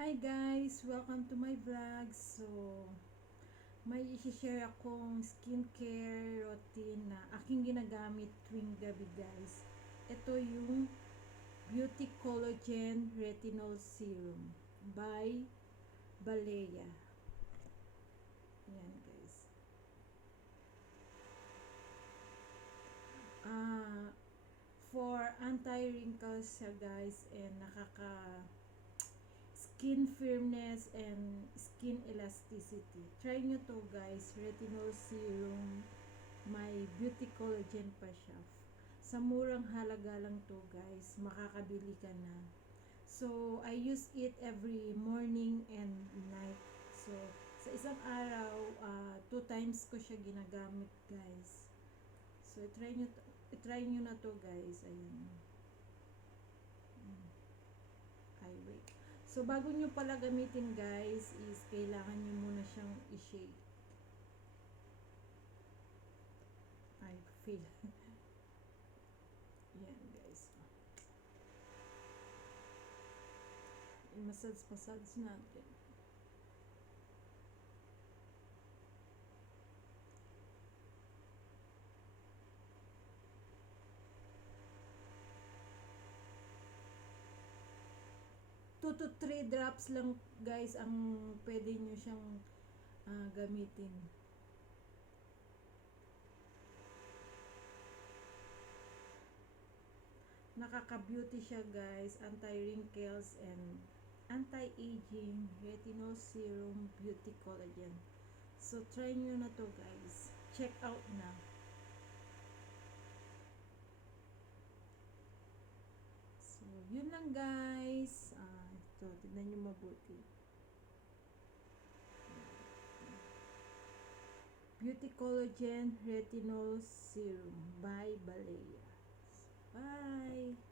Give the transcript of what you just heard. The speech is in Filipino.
Hi guys! Welcome to my vlog. So, may isi-share akong skincare routine na aking ginagamit tuwing gabi guys. Ito yung Beauty Collagen Retinol Serum by Balea. Yan guys. Ah, for anti-wrinkles siya guys and nakaka skin firmness and skin elasticity. Try nyo to guys. Retinol serum. May beauty collagen pa siya. Sa murang halaga lang to guys. Makakabili ka na. So, I use it every morning and night. So, sa isang araw, uh, two times ko siya ginagamit guys. So, try nyo, try nyo na to guys. Ayun. Mm. Ay, wait. So, bago nyo pala gamitin guys, is kailangan nyo muna siyang i-shake. Ay, feel. Yan guys. I-massage-massage natin. Two to three drops lang guys ang pwede nyo siyang ah, gamitin. Nakaka-beauty siya guys, anti-wrinkles and anti-aging, retinol serum, beauty collagen. So try nyo na to guys. Check out na. So, yun lang guys. Tignan nyo mabuti. Beauty Collagen Retinol Serum by Balea. Bye!